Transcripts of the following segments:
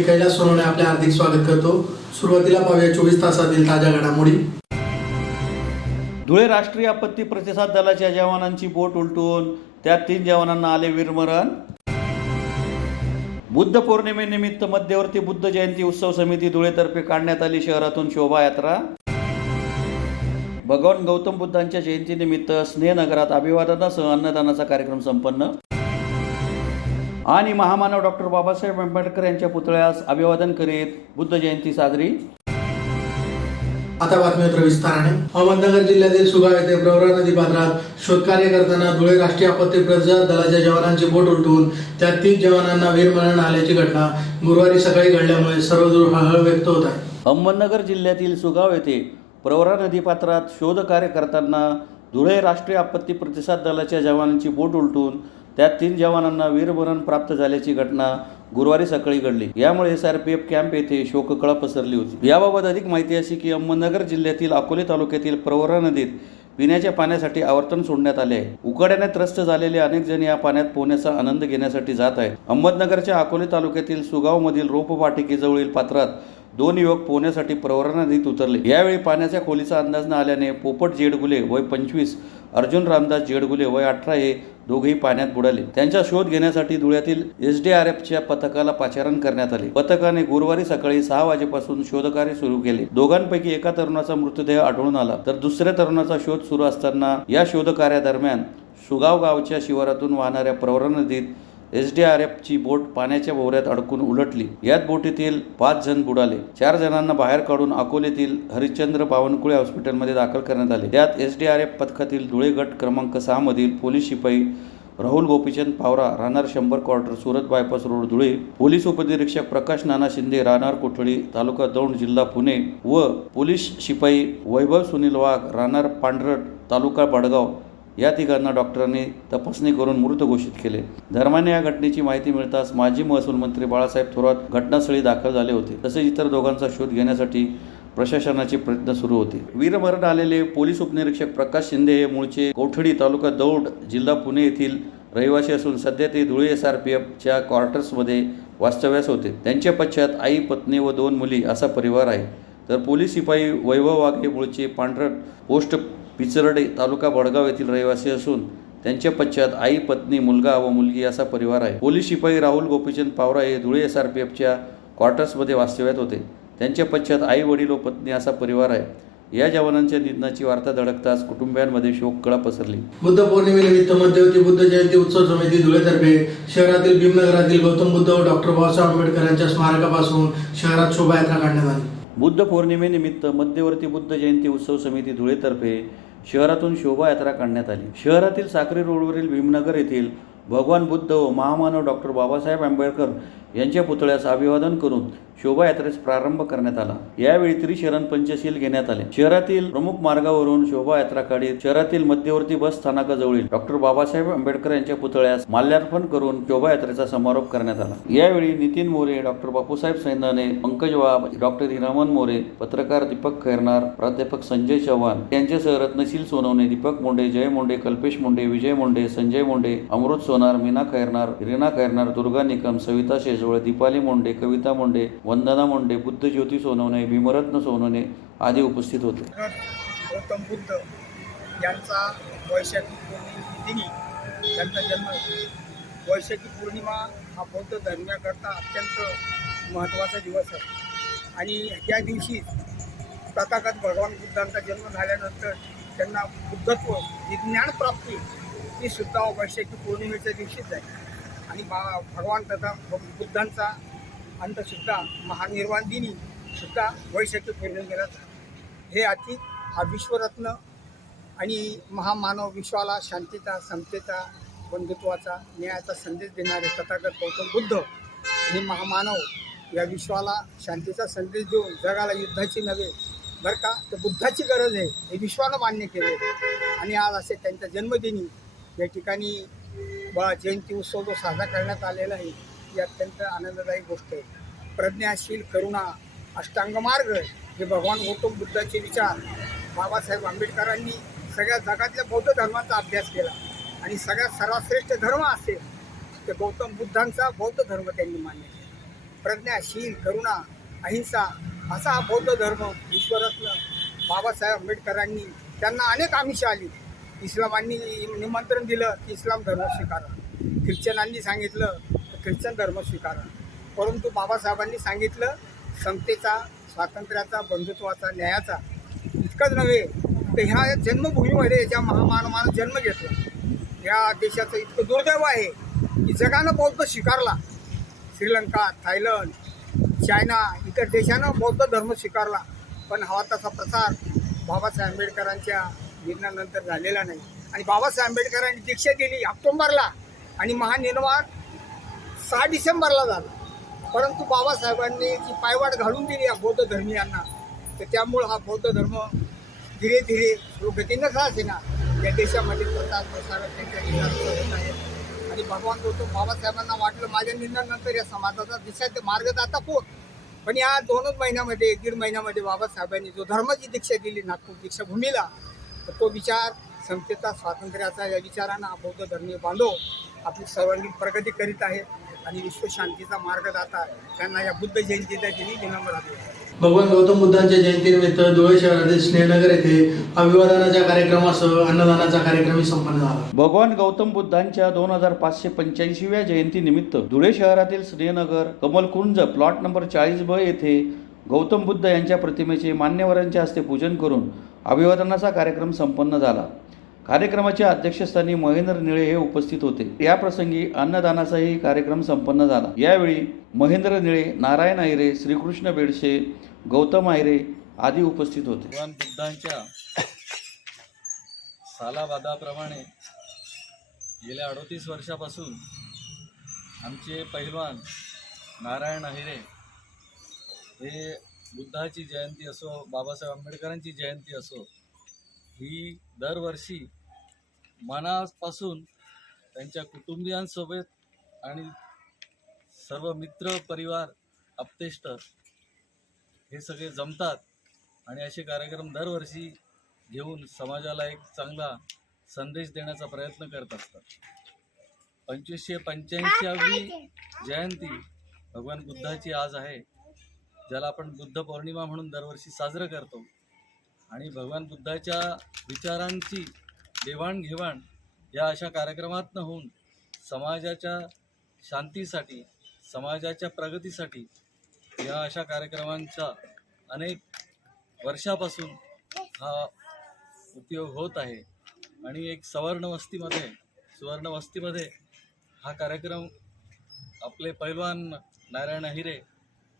मी कैलास सोनवणे आपले हार्दिक स्वागत करतो। सुरुवातीला पाहूया 24 तासातील ताज्या घडामोडी। धुळे राष्ट्रीय आपत्ती प्रतिसाद दलाच्या जवानांची बोट उलटून त्यात 3 जवानांना आले वीरमरण। बुद्ध पौर्णिमेनिमित्त मध्यवर्ती बुद्ध जयंती उत्सव समिती धुळेतर्फे काढण्यात आली शहरातून शोभायात्रा। भगवान गौतम बुद्धांच्या जयंतीनिमित्त स्नेहनगरात अभिवादनासह अन्नदानाचा कार्यक्रम संपन्न। आणि महामानव डॉक्टर बाबासाहेब आंबेडकर यांच्या पुतळ्यास अभिवादन करीत बुद्ध जयंती साजरी। आता बातमीपत्र विस्ताराने। अहमदनगर जिल्ह्यातील सुगाव येथे प्रवरा नदी पात्रात शोधकार्य करताना धुळे राष्ट्रीय आपत्ती प्रतिसाद दलाच्या जवानांची बोट उलटून त्यात 3 जवानांना वीरमरण आल्याची घटना गुरुवारी सकाळी घडल्यामुळे सर्वदूर हळहळ व्यक्त होत आहे। अहमदनगर जिल्ह्यातील सुगाव येथे प्रवरा नदी पात्रात शोधकार्य करताना धुळे राष्ट्रीय आपत्ती प्रतिसाद दलाच्या जवानांची बोट उलटून त्यात 3 जवानांना वीरमरण प्राप्त झाल्याची घटना गुरुवारी सकाळी घडली। यामुळे SRPF कॅम्प येथे शोककळा पसरली होती। याबाबत अधिक माहिती अशी की अहमदनगर जिल्ह्यातील अकोले तालुक्यातील प्रवरा नदीत पिण्याच्या पाण्यासाठी आवर्तन सोडण्यात आले आहे। उकाड्याने त्रस्त झालेले अनेक जण या पाण्यात पोहण्याचा आनंद घेण्यासाठी जात आहेत। अहमदनगरच्या अकोले तालुक्यातील सुगावमधील रोपवाटिकेजवळील पात्रात 2 युवक पोहण्यासाठी प्रवरा नदीत उतरले। यावेळी पाण्याच्या खोलीचा अंदाज न आल्याने पोपट जेडगुले वय 25, अर्जुन रामदास जेडगुले वय 18 हे दोघेही पाण्यात बुडाले। त्यांचा शोध घेण्यासाठी धुळ्यातील SDRFच्या पथकाला पाचारण करण्यात आले। पथकाने गुरुवारी सकाळी 6 वाजेपासून शोधकार्य सुरू केले। दोघांपैकी एका तरुणाचा मृतदेह आढळून आला तर दुसऱ्या तरुणाचा शोध सुरू असताना या शोधकार्यादरम्यान सुगाव गावच्या शिवारातून वाहणाऱ्या प्रवरा नदीत SDRFची बोट पाण्याच्या भोवऱ्यात अडकून उलटली। यात बोटीतील 5 जण बुडाले। 4 जणांना बाहेर काढून अकोलेतील हरिश्चंद्र बावनकुळे हॉस्पिटलमध्ये दाखल करण्यात आले। त्यात SDRF पथकातील धुळे गट क्रमांक 6 मधील पोलीस शिपाई राहुल गोपीचंद पावरा राहणार 100 quarter Surat bypass road Dhule, police उपनिरीक्षक प्रकाश नाना शिंदे राहणार कोठडी तालुका दौंड जिल्हा पुणे व पोलीस शिपाई वैभव सुनील वाघ राहणार पांढरट तालुका बडगाव या तिघांना डॉक्टरांनी तपासणी करून मृत घोषित केले। दरम्यान या घटनेची माहिती मिळताच माजी महसूल मंत्री बाळासाहेब थोरात घटनास्थळी दाखल झाले होते। तसेच इतर दोघांचा शोध घेण्यासाठी प्रशासनाचे प्रयत्न सुरू होते। वीरमरण आलेले पोलीस उपनिरीक्षक प्रकाश शिंदे हे मूळचे कोठडी तालुका दौंड जिल्हा पुणे येथील रहिवासी असून सध्या ते धुळे SRPFच्या क्वार्टर्समध्ये वास्तव्यास होते। त्यांच्या पश्चात आई, पत्नी व 2 मुली असा परिवार आहे। तर पोलीस शिपाई वैभव वाघ हे मूळचे पांढरट पोस्ट पिचरडे तालुका बडगाव येथील रहिवासी असून त्यांच्या पश्चात आई, पत्नी, मुलगा व मुलगी असा परिवार आहे। पोलीस शिपाई राहुल गोपीचंद पावरा हे धुळे SRPFच्या क्वार्टर्समध्ये वास्तव्यात होते। त्यांच्या पश्चात आई, वडील व पत्नी असा परिवार आहे। या जवानांच्या निधनाची वार्ता धडकताच कुटुंबियांमध्ये शोककळा पसरली। बुद्ध पौर्णिमेनिमित्त मध्यवर्ती बुद्ध जयंती उत्सव समिती धुळेतर्फे शहरातील भीमनगरातील गौतम बुद्ध व डॉक्टर बाबासाहेब आंबेडकर यांच्या स्मारकापासून शहरात शोभायात्रा काढण्यात आली। बुद्ध पौर्णिमेनिमित्त मध्यवर्ती बुद्ध जयंती उत्सव समिती धुळेतर्फे शहरातून शोभायात्रा काढण्यात आली। शहरातील साक्री रोडवरील भीमनगर येथील भगवान बुद्ध व महामानव डॉक्टर बाबासाहेब आंबेडकर यांच्या पुतळ्यास अभिवादन करून शोभायात्रेस प्रारंभ करण्यात आला। यावेळी त्रिशरण पंचशील घेण्यात आले। शहरातील प्रमुख मार्गावरून शोभायात्रा काढीत शहरातील मध्यवर्ती बस स्थानकाजवळील डॉक्टर बाबासाहेब आंबेडकर यांच्या पुतळ्यास माल्यार्पण करून शोभायात्रेचा समारोप करण्यात आला। यावेळी नितीन मोरे, डॉक्टर बापूसाहेब सैंदाने, पंकज वाघ, डॉक्टर हिरामन मोरे, पत्रकार दीपक खैरनार, प्राध्यापक संजय चव्हाण यांच्यासह रत्नशील सोनवणे, दीपक मोंडे, जय मोंडे, कल्पेश मोंडे, विजय मोंडे, संजय मोंडे, अमृत सोनार, मीना खैरनार, रीना खैरनार, दुर्गा निकम, सविता शेजवळ, दीपाली मोंडे, कविता मोंडे, वंदना मोंडे, बुद्ध ज्योती सोनवणे, भीमरत्न सोनवणे आदी उपस्थित होते। गौतम बुद्ध यांचा वैशाखी पौर्णिमेदिनी त्यांचा जन्म वैशाखी पौर्णिमा हा बौद्ध धर्मियाकरता अत्यंत महत्त्वाचा दिवस आहे आणि त्या दिवशी तथागत भगवान बुद्धांचा जन्म झाल्यानंतर त्यांना बुद्धत्व विज्ञान प्राप्ती ती सुद्धा वैशाखी पौर्णिमेच्या दिवशीच आहे आणि भगवान तथा बुद्धांचा अंतसुद्धा महानिर्वाण दिनी सुद्धा वैशाखी पौर्णिमेलाच हे आजची हा विश्वरत्न आणि महामानव विश्वाला शांतीचा, समतेचा, बंधुत्वाचा, न्यायाचा संदेश देणारे तथागत गौतम बुद्ध हे महामानव या विश्वाला शांतीचा संदेश देऊन जगाला युद्धाची नव्हे बरं का तर बुद्धाची गरज आहे हे विश्वाला मान्य केले आणि आज असे त्यांच्या जन्मदिनी या ठिकाणी जयंती उत्सव जो साजरा करण्यात आलेला आहे ही अत्यंत आनंददायी गोष्ट आहे। प्रज्ञाशील, करुणा, अष्टांग मार्ग हे भगवान गौतम बुद्धाचे विचार बाबासाहेब आंबेडकरांनी सगळ्या जगातल्या बौद्ध धर्मांचा अभ्यास केला आणि सगळ्यात सर्वश्रेष्ठ धर्म असेल तर गौतम बुद्धांचा बौद्ध धर्म त्यांनी मान्य केला। प्रज्ञाशील, करुणा, अहिंसा असा हा बौद्ध धर्म विश्वरत्न बाबासाहेब आंबेडकरांनी त्यांना अनेक आमिषं आली. इस्लामांनी निमंत्रण दिलं की इस्लाम धर्म स्वीकारा, ख्रिश्चनांनी सांगितलं तर ख्रिश्चन धर्म स्वीकारा, परंतु बाबासाहेबांनी सांगितलं समतेचा, स्वातंत्र्याचा, बंधुत्वाचा, न्यायाचा. इतकंच नव्हे तर ह्या जन्मभूमीमध्ये ज्या महामानवानं जन्म घेतला, या देशाचं इतकं दुर्दैव आहे की जगानं बौद्ध स्वीकारला. श्रीलंका, थायलंड, चायना इतर देशानं बौद्ध धर्म स्वीकारला, पण हवा तसा प्रसार बाबासाहेब आंबेडकरांच्या निधनानंतर झालेला नाही. आणि बाबासाहेब आंबेडकरांनी दीक्षा दिली ऑक्टोबरला आणि महानिर्वाण 6 डिसेंबरला झाला. परंतु बाबासाहेबांनी जी पायवाट घालून दिली या बौद्ध धर्मीयांना, तर त्यामुळं हा बौद्ध धर्म धीरे धीरे सुरगतीनं का असेना या देशामध्ये प्रसार त्यांच्या निधनानंतर होत आहे. आणि भगवान गौतम बाबासाहेबांना वाटलं माझ्या निधनानंतर या समाजाचा दिशा मार्गदाता कोण. पण या 2 महिन्यामध्ये 1.5 महिन्यामध्ये बाबासाहेबांनी जो धर्माची दीक्षा दिली नागपूर दीक्षाभूमीला, तर तो विचार समतेचा, स्वातंत्र्याचा या विचारांना हा बौद्ध धर्मीय बांधव आपली सर्वांगीण प्रगती करीत आहेत आणि विश्वशांतीचा मार्गदाता त्यांना या बुद्ध जयंतीच्या दिनी विनम्र राहतो. भगवान गौतम बुद्धांच्या जयंतीनिमित्त धुळे शहरातील स्नेहनगर येथे अभिवादनाच्या कार्यक्रमासह अन्नदानाचा कार्यक्रमही संपन्न झाला. भगवान गौतम बुद्धांच्या 2585व्या जयंतीनिमित्त धुळे शहरातील स्नेहनगर कमलकुंज प्लॉट नंबर 40B येथे गौतम बुद्ध यांच्या प्रतिमेचे मान्यवरांच्या हस्ते पूजन करून अभिवादनाचा कार्यक्रम संपन्न झाला. कार्यक्रमाच्या अध्यक्षस्थानी महेंद्र निळे हे उपस्थित होते. याप्रसंगी अन्नदानाचाही कार्यक्रम संपन्न झाला. यावेळी महेंद्र निळे, नारायण आहिरे, श्रीकृष्ण बेडसे, गौतम आहिरे आदी उपस्थित होते. भगवान बुद्धांच्या सालाबादाप्रमाणे गेल्या 38 वर्षापासून आमचे पैलवान नारायण आहिरे हे बुद्धाची जयंती असो, बाबासाहेब आंबेडकरांची जयंती असो, ही दरवर्षी मनापासून त्यांच्या कुटुंबियांसोबत आणि सर्व मित्र परिवार आप्तेष्ट हे सगळे जमतात आणि असे कार्यक्रम दरवर्षी घेऊन समाजाला एक चांगला संदेश देण्याचा प्रयत्न करत असतात. 2585वी जयंती भगवान बुद्धाची आज आहे, ज्याला आपण बुद्ध पौर्णिमा म्हणून दरवर्षी साजरं करतो. आणि भगवान बुद्धाच्या विचारांची देवाणघेवाण या अशा कार्यक्रमातनं होऊन समाजाच्या शांतीसाठी, समाजाच्या प्रगतीसाठी या अशा कार्यक्रमांचा अनेक वर्षापासून हा उपयोग होत आहे. आणि एक सुवर्णवस्तीमध्ये हा कार्यक्रम आपले पैलवान नारायण आहिरे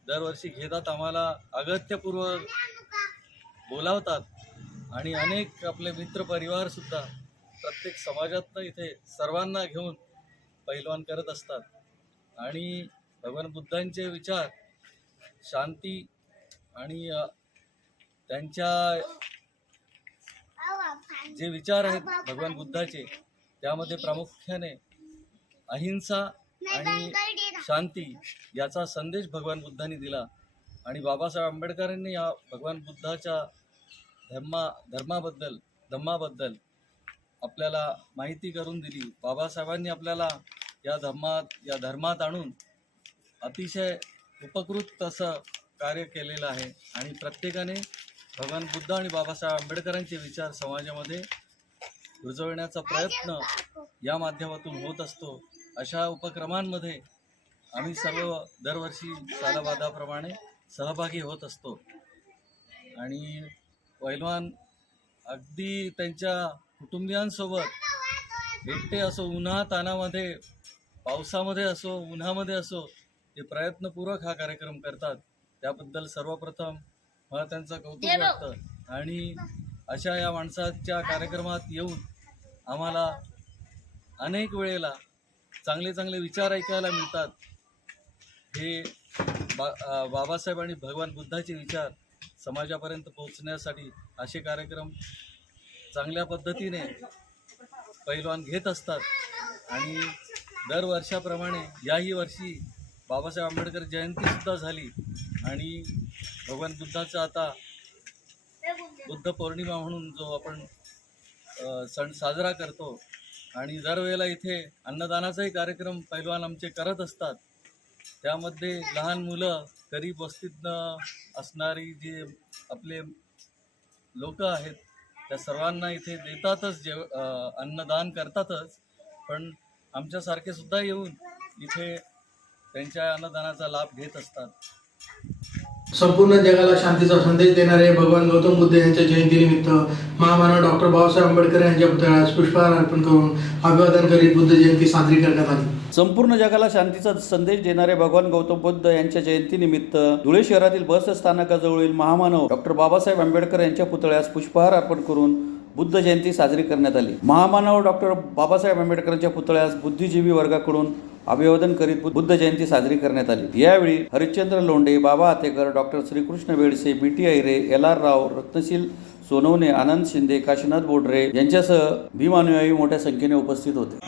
दरवर्षी घेतात. आम्हाला अगत्यपूर्वक बोलावतात आणि अनेक आपले मित्रपरिवारसुद्धा प्रत्येक समाजातनं इथे सर्वांना घेऊन पैलवान करत असतात. आणि भगवान बुद्धांचे विचार, शांती आणि त्यांच्या जे विचार आहेत भगवान बुद्धाचे, त्यामध्ये प्रामुख्याने अहिंसा आणि शांती याचा संदेश भगवान बुद्धांनी दिला. आणि बाबासाहेब आंबेडकरांनी या भगवान बुद्धाच्या धम्माबद्दल आपल्याला माहिती करून दिली. बाबासाहेबांनी आपल्याला या धर्मात आणून अतिशय उपकृत असं कार्य केलेलं आहे. आणि प्रत्येकाने भगवान बुद्ध आणि बाबासाहेब आंबेडकरांचे विचार समाजामध्ये रुजवण्याचा प्रयत्न या माध्यमातून होत असतो. अशा उपक्रमांमध्ये आम्ही सर्व दरवर्षी सालाबादाप्रमाणे सहभागी होत असतो. आणि पैलवान अगदी त्यांच्या कुटुंबियांसोबत एकटे असो, उन्हातानामध्ये, पावसामध्ये असो, उन्हामध्ये असो, ते प्रयत्नपूर्वक हा कार्यक्रम करतात. त्याबद्दल सर्वप्रथम मला त्यांचं कौतुक वाटतं. आणि अशा या माणसाच्या कार्यक्रमात येऊन आम्हाला अनेक वेळेला चांगले चांगले विचार ऐकायला मिळतात. हे बाबासाहेब आणि भगवान बुद्धाचे विचार समाजापर्यंत पोहोचण्यासाठी असे कार्यक्रम चांगल्या पद्धतीने पैलवान घेत असतात. आणि दरवर्षाप्रमाणे याही वर्षी बाबासाहेब आंबेडकर जयंतीसुद्धा झाली आणि भगवान बुद्धाचा आता बुद्ध पौर्णिमा म्हणून जो आपण सण साजरा करतो. आणि दरवेळेला इथे अन्नदानाचाही कार्यक्रम पैलवान आमचे करत असतात. त्यामध्ये लहान मुलं, गरीब वस्तीतनं असणारी जी आपले लोक आहेत त्या सर्वांना इथे देतातच, अन्नदान करतातच, पण आमच्यासारखे सुद्धा येऊन इथे त्यांच्या अन्नदानाचा लाभ घेत असतात. संपूर्ण जगाला शांतीचा संदेश देणारे भगवान गौतम बुद्ध यांच्या जयंतीनिमित्त महामानव डॉक्टर बाबासाहेब आंबेडकर यांच्या पुतळ्यास पुष्पहार अर्पण करून अभिवादन करीत बुद्ध जयंती साजरी करण्यात आली. संपूर्ण जगाला शांतीचा संदेश देणारे भगवान गौतम बुद्ध यांच्या जयंतीनिमित्त धुळे शहरातील बस स्थानकाजवळील महामानव डॉक्टर बाबासाहेब आंबेडकर यांच्या पुतळ्यास पुष्पहार अर्पण करून बुद्ध जयंती साजरी करण्यात आली. महामानव डॉक्टर बाबासाहेब आंबेडकरांच्या पुतळ्यास बुद्धिजीवी वर्गाकडून अभिवादन करीत बुद्ध जयंती साजरी करण्यात आली. यावेळी Harishchandra Londhe, Baba Atekar, doctor Shrikrishna Bedse, BT Ahire, LR Rao, Ratnashil Sonawane, Anand Shinde, Kashinath Bodre यांच्यासह भीम अनुयायी मोठ्या संख्येने उपस्थित होते.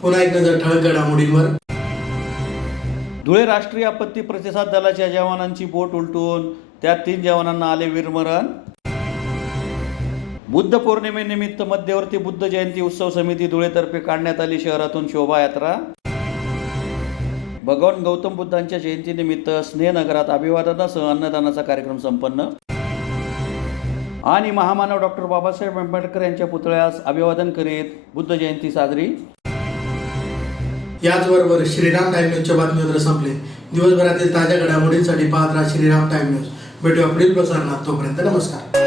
पुन्हा एक नजर ठळक घडामोडींवर. धुळे राष्ट्रीय आपत्ती प्रतिसाद दलाच्या जवानांची बोट उलटून त्यात 3 जवानांना आले वीरमरण. बुद्ध पौर्णिमेनिमित्त मध्यवर्ती बुद्ध जयंती उत्सव समिती धुळेतर्फे काढण्यात आली शहरातून शोभायात्रा. भगवान गौतम बुद्धांच्या जयंतीनिमित्त स्नेहनगरात अभिवादनासह अन्नदानाचा कार्यक्रम संपन्न. आणि महामानव डॉक्टर बाबासाहेब आंबेडकर यांच्या पुतळ्यास अभिवादन करीत बुद्ध जयंती साजरी. याचबरोबर श्रीराम टाइम न्यूजच्या बातमीपत्र संपले. दिवसभरातील ताज्या घडामोडींसाठी पाहत राहा श्रीराम टाइम न्यूज. भेटूया पुढील प्रसारणात. तोपर्यंत नमस्कार.